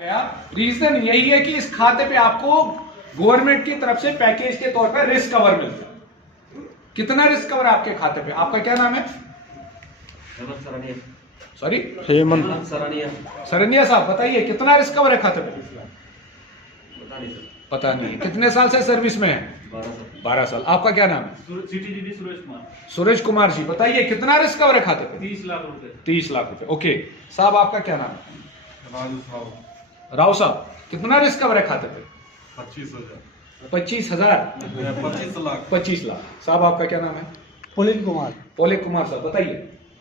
Reason यही है कि इस खाते पे आपको गवर्नमेंट की तरफ से पैकेज के तौर पर रिस्क कवर मिलता है। कितना रिस्क कवर आपके खाते पे? आपका क्या नाम है? सॉरी, हेमंत सरनिया साहब, बताइए कितना रिस्क कवर है खाते पे? पता नहीं। कितने साल से सर्विस में है? 12 साल। आपका क्या नाम है? सुरेश कुमार जी, बताइए कितना रिस्क कवर है खाते पे? 30 लाख रुपए। 30 लाख रुपए। ओके साहब, आपका क्या नाम है? राव साहब, कितना रिस्क कवर है खाते पे? 25,000। 25,000? 25 लाख। 25 लाख। साहब, आपका क्या नाम है? पुलिन कुमार। पोलिक कुमार साहब, बताइए।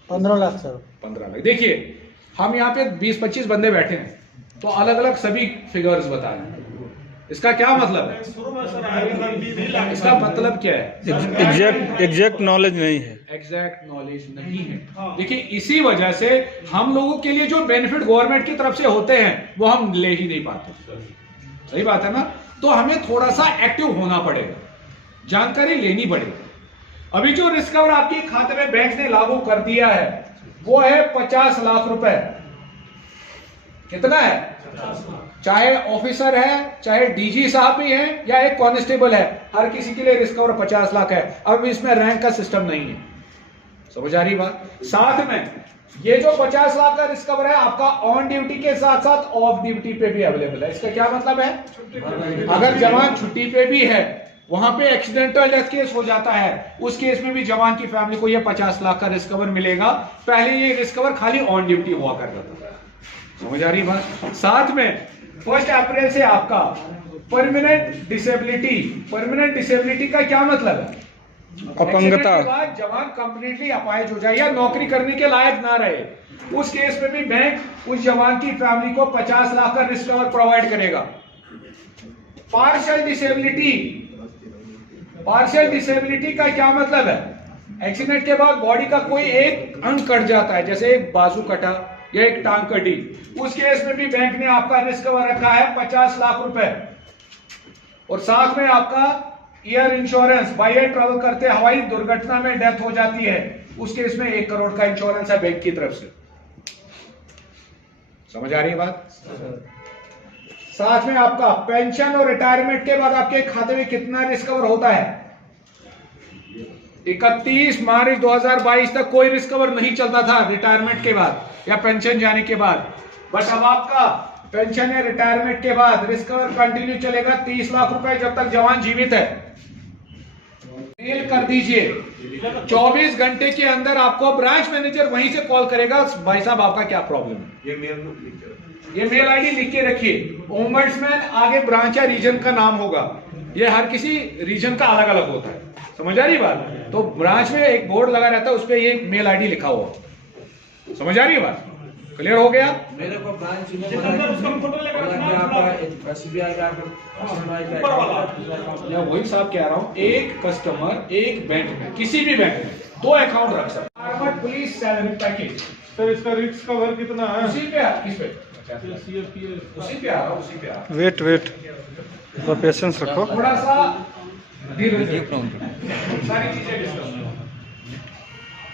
15 लाख सर। 15 लाख। देखिए, हम यहाँ पे 20-25 बंदे बैठे हैं, तो अलग अलग सभी फिगर्स बता रहे हैं। इसका क्या मतलब है? इसका मतलब क्या है? एग्जैक्ट नॉलेज नहीं है। एग्जैक्ट नॉलेज नहीं है। देखिए, इसी वजह से हम लोगों के लिए जो बेनिफिट गवर्नमेंट की तरफ से होते हैं वो हम ले ही नहीं पाते। सही बात है ना? तो हमें थोड़ा सा एक्टिव होना पड़ेगा, जानकारी लेनी पड़ेगी। अभी जो रिस्क कवर आपके खाते में बैंक ने लागू कर दिया है वो है 50 लाख रुपए। कितना है? 50 लाख। चाहे ऑफिसर है, चाहे डीजी साहब भी हैं, या एक कांस्टेबल है, हर किसी के लिए रिस्क कवर 50 लाख है। अब इसमें रैंक का सिस्टम नहीं है। समझ आ रही बात? साथ में ये जो 50 लाख का रिस्क कवर है आपका ऑन ड्यूटी के साथ साथ ऑफ ड्यूटी पे भी अवेलेबल है। इसका क्या मतलब है? अगर जवान छुट्टी पे भी है, वहां पे एक्सीडेंटल डेथ केस हो जाता है, उस केस में भी जवान की फैमिली को ये 50 लाख का रिस्क कवर मिलेगा। पहले ये रिस्क कवर खाली ऑन ड्यूटी हुआ करता था। समझ आ रही बात? साथ में 1 अप्रैल से आपका परमानेंट डिसेबिलिटी। परमानेंट डिसेबिलिटी का क्या मतलब है? अपंगता। जवान कंप्लीटली अपाहिज हो जाए या नौकरी करने के लायक ना रहे, उस केस में भी बैंक उस जवान की फैमिली को 50 लाख का रिस्क कवर प्रोवाइड करेगा। Partial disability. पार्शियल डिसेबिलिटी का क्या मतलब है? एक्सीडेंट के बाद बॉडी का कोई एक अंग कट जाता है, जैसे एक बाजू कटा या एक टांग कटी, उस केस में भी बैंक ने आपका रिस्क कवर रखा है 50 लाख रुपए। और साथ में आपका air insurance, by air travel करते हवाई दुर्घटना में डेथ हो जाती है, उस केस में 1 करोड़ का इंश्योरेंस है बैंक की तरफ से। समझ आ रही है बात? साथ में आपका पेंशन और रिटायरमेंट के बाद आपके खाते में कितना रिस्क कवर होता है? 31 मार्च 2022 तक कोई रिस्क कवर नहीं चलता था रिटायरमेंट के बाद या पेंशन जाने के बाद। बट अब आपका पेंशन या रिटायरमेंट के बाद रिस्क कवर कंटिन्यू चलेगा 30 लाख रुपए जब तक जवान जीवित है। मेल कर दीजिए, 24 घंटे के अंदर आपको ब्रांच मैनेजर वहीं से कॉल करेगा, भाई साहब आपका क्या प्रॉब्लम है। ये मेल आईडी लिख के रखिए। ओम्बड्समैन आगे ब्रांच या रीजन का नाम होगा, ये हर किसी रीजन का अलग अलग होता है। समझ आ रही बात? तो ब्रांच में एक बोर्ड लगा रहता है, उस पर ये मेल आईडी लिखा हुआ। समझ आ रही है बात? क्लियर हो गया? मेरे को ब्रांच मैं वही साहब कह रहा हूँ, एक कस्टमर एक बैंक में, किसी भी बैंक में 2 अकाउंट रख सकता है। Armed police salary package. Sir इसका रिस्क कवर कितना है? उसी पे किस पे? उसी पे आ रहा, उसी पे आ रहा। वेट थोड़ा पेशेंस रखो। थोड़ा सा सारी चीजें डिस्कस।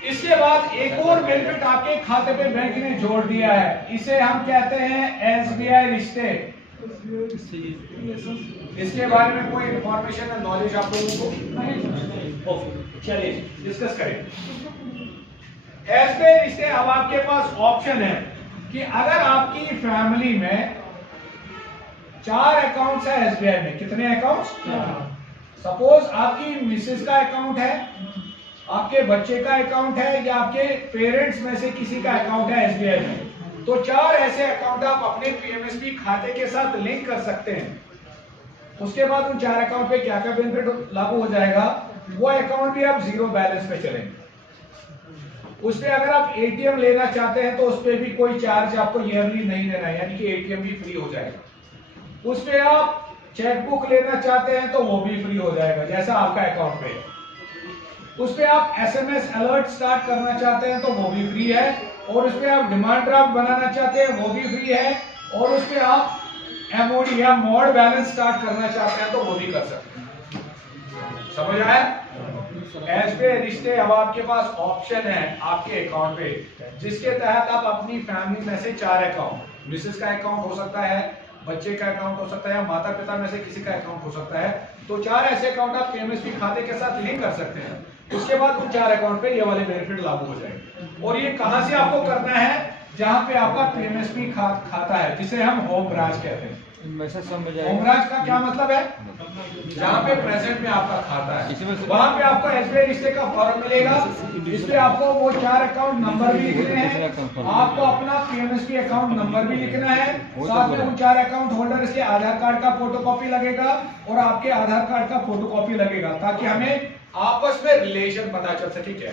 इसके बाद एक और बेनिफिट आपके खाते पे बैंक ने जोड़ दिया है, इसे हम कहते हैं SBI रिश्ते। इसके बारे में कोई इंफॉर्मेशन या नॉलेज आप लोगों को नहीं? चलिए डिस्कस करें। SBI रिश्ते, अब आपके पास ऑप्शन है कि अगर आपकी फैमिली में 4 अकाउंट्स है SBI में। कितने अकाउंट्स? सपोज आपकी मिसेस का अकाउंट है, आपके बच्चे का अकाउंट है, या आपके पेरेंट्स में से किसी का अकाउंट है SBI में, तो 4 ऐसे अकाउंट आप अपने PMSB खाते के साथ लिंक कर सकते हैं। उसके बाद उन 4 अकाउंट पे क्या क्या बेनिफिट लागू हो जाएगा? वो अकाउंट भी आप 0 बैलेंस पे चलेंगे। उस पे अगर आप ATM लेना चाहते हैं तो उस पे भी कोई चार्ज आपको ईयरली नहीं देना है, यानी कि ATM भी फ्री हो जाएगा। उस पे आप चेकबुक लेना चाहते हैं तो वो भी फ्री हो जाएगा, जैसा आपका अकाउंट पे है। उस पे आप SMS अलर्ट स्टार्ट करना चाहते हैं तो वो भी फ्री है, और उस पे आप डिमांड ड्राफ्ट बनाना चाहते हैं वो भी फ्री है, और उस पे आप MOD या मोड बैलेंस स्टार्ट करना चाहते हैं तो वो भी कर सकते हैं। समझ आया? SBI रिश्ते, अब आपके पास ऑप्शन है आपके अकाउंट पे, जिसके तहत आप अपनी फैमिली में से 4 अकाउंट मिसेस का अकाउंट हो सकता है, बच्चे का अकाउंट हो सकता है, या माता पिता में से किसी का अकाउंट हो सकता है। तो 4 ऐसे अकाउंट आप पीएमएसबी खाते के साथ लिंक कर सकते हैं। उसके बाद उन 4 अकाउंट पे ये वाले बेनिफिट लागू हो जाएंगे। और ये कहां से आपको करना है? जहां पे आपका पीएमएसबी खाता है, जिसे हम होम ब्रांच कहते हैं। होम ब्रांच का क्या मतलब है? जहाँ पे प्रेजेंट में आपका खाता है, वहाँ पे आपको एसबीआई रिश्ते का फॉर्म मिलेगा। इस पे आपको वो 4 अकाउंट नंबर भी लिखने हैं, आपको अपना पीएमएसबी अकाउंट नंबर भी लिखना है, साथ में उन 4 अकाउंट होल्डर्स के आधार कार्ड का फोटोकॉपी लगेगा और आपके आधार कार्ड का फोटोकॉपी लगेगा, ताकि हमें आपस में रिलेशन पता चल सके। क्या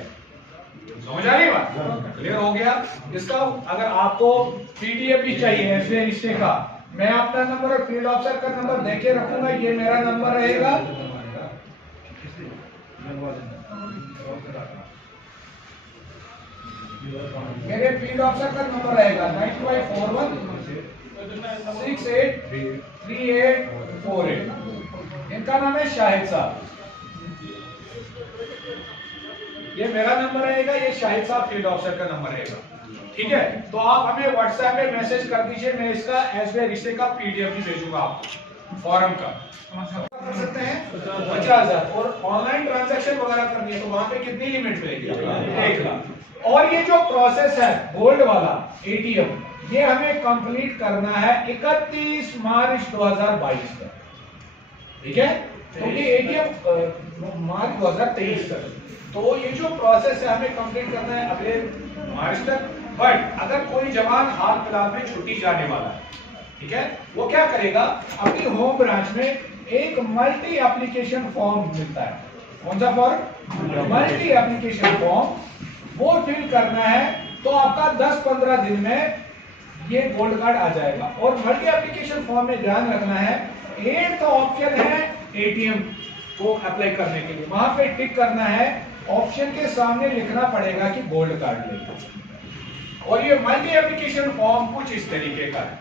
समझ आ रही बात? क्लियर हो गया? इसका अगर आपको पीडीएफ भी चाहिए एसबीआई रिश्ते का, मैं अपना नंबर और फील्ड ऑफिसर का नंबर देके रखूंगा। ये मेरा नंबर रहेगा, मेरे फील्ड ऑफिसर का नंबर रहेगा 9541 683848। इनका नाम है शाहिद साहब। ये मेरा नंबर रहेगा, ये शाहिद साहब फील्ड ऑफिसर का नंबर रहेगा। ठीक है, तो आप हमें व्हाट्सएप पे मैसेज कर दीजिए, मैं इसका एसबीआई रिश्ते का पीडीएफ भी भेजूंगा आपको फॉर्म का। कर सकते हैं 50,000। और ऑनलाइन ट्रांजैक्शन वगैरह करनी है तो वहां पे कितनी लिमिट मिलेगी? 1 लाख। और ये जो प्रोसेस है गोल्ड वाला एटीएम, ये हमें कंप्लीट करना है 31 मार्च 2022 तक। ठीक है, तो ये एटीएम मार्च 2023 तक। तो ये जो प्रोसेस है हमें कंप्लीट करना है अगले मार्च तक। बट अगर कोई जवान हाल फिलहाल में छुट्टी जाने वाला है, ठीक है, वो क्या करेगा? अपनी होम ब्रांच में एक मल्टी एप्लीकेशन फॉर्म मिलता है। कौन सा फॉर्म? Multi application form. वो फिल करना है तो आपका 10-15 दिन में ये गोल्ड कार्ड आ जाएगा। और मल्टी एप्लीकेशन फॉर्म में ध्यान रखना है, 8th ऑप्शन है एटीएम को अप्लाई करने के लिए, वहां पे टिक करना है। ऑप्शन के सामने लिखना पड़ेगा कि गोल्ड कार्ड लेगा। और ये मल्टी एप्लीकेशन फॉर्म कुछ इस तरीके का है।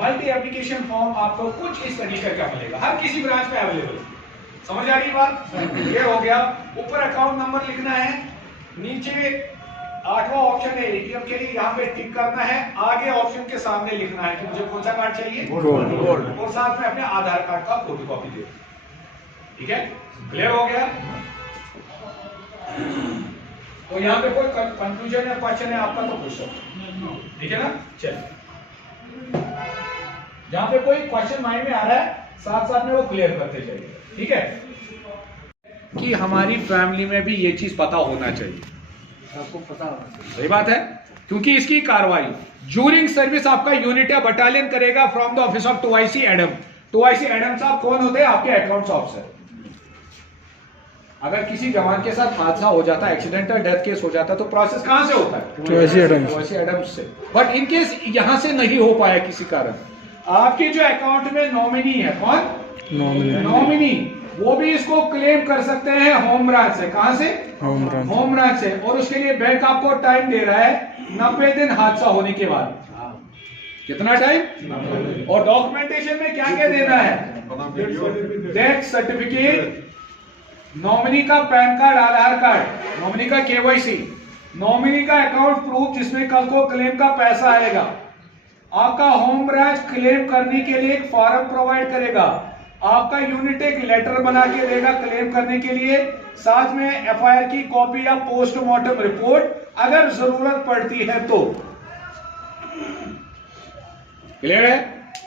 मल्टी एप्लीकेशन फॉर्म आपको कुछ इस तरीके का मिलेगा, हर किसी ब्रांच में अवेलेबल। समझ आ रही बात? ये हो गया। ऊपर अकाउंट नंबर लिखना है, नीचे 8वां ऑप्शन है एटीएम के लिए, यहाँ पे टिक करना है। आगे ऑप्शन के सामने लिखना है कि मुझे कौन सा कार्ड चाहिए? गोल्ड। और साथ में अपने आधार कार्ड का फोटोकॉपी दे। ठीक है, क्लियर हो गया? तो यहाँ पे कोई कंफ्यूजन या क्वेश्चन है आपका तो पूछ सकते। ठीक है ना? चलिए, जहां पे कोई क्वेश्चन माइंड में आ रहा है साथ साथ में वो क्लियर करते जाइए। ठीक है, कि हमारी फैमिली में भी ये चीज पता होना चाहिए, आपको पता होना चाहिए। सही बात है, क्योंकि इसकी कार्रवाई ड्यूरिंग सर्विस आपका यूनिट या बटालियन करेगा from the office of 2IC Adam. 2IC Adam साहब कौन होते हैं? आपके अकाउंट्स ऑफिसर। अगर किसी जवान के साथ हादसा हो जाता है, एक्सीडेंटल डेथ केस हो जाता है, तो प्रोसेस कहां से होता है? 2IC एडम्स से। बट इन केस यहां से नहीं हो पाया किसी कारण, आपके जो अकाउंट में नॉमिनी है, कौन? नॉमिनी, वो भी इसको क्लेम कर सकते हैं होम ब्रांच से। कहां से? होम ब्रांच से। और उसके लिए बैंक आपको टाइम दे रहा है 90 दिन हादसा होने के बाद। कितना टाइम? और डॉक्यूमेंटेशन में क्या क्या देना है? डेथ सर्टिफिकेट, नॉमिनी का पैन कार्ड, आधार कार्ड, नॉमिनी का KYC, नॉमिनी का अकाउंट प्रूफ जिसमें कल को क्लेम का पैसा आएगा। आपका होम ब्रांच क्लेम करने के लिए एक फॉर्म प्रोवाइड करेगा, आपका यूनिट एक लेटर बना के देगा क्लेम करने के लिए, साथ में FIR की कॉपी या पोस्टमार्टम रिपोर्ट अगर जरूरत पड़ती है तो। क्लियर है?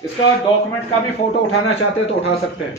इसका डॉक्यूमेंट का भी फोटो उठाना चाहते हैं तो उठा सकते हैं।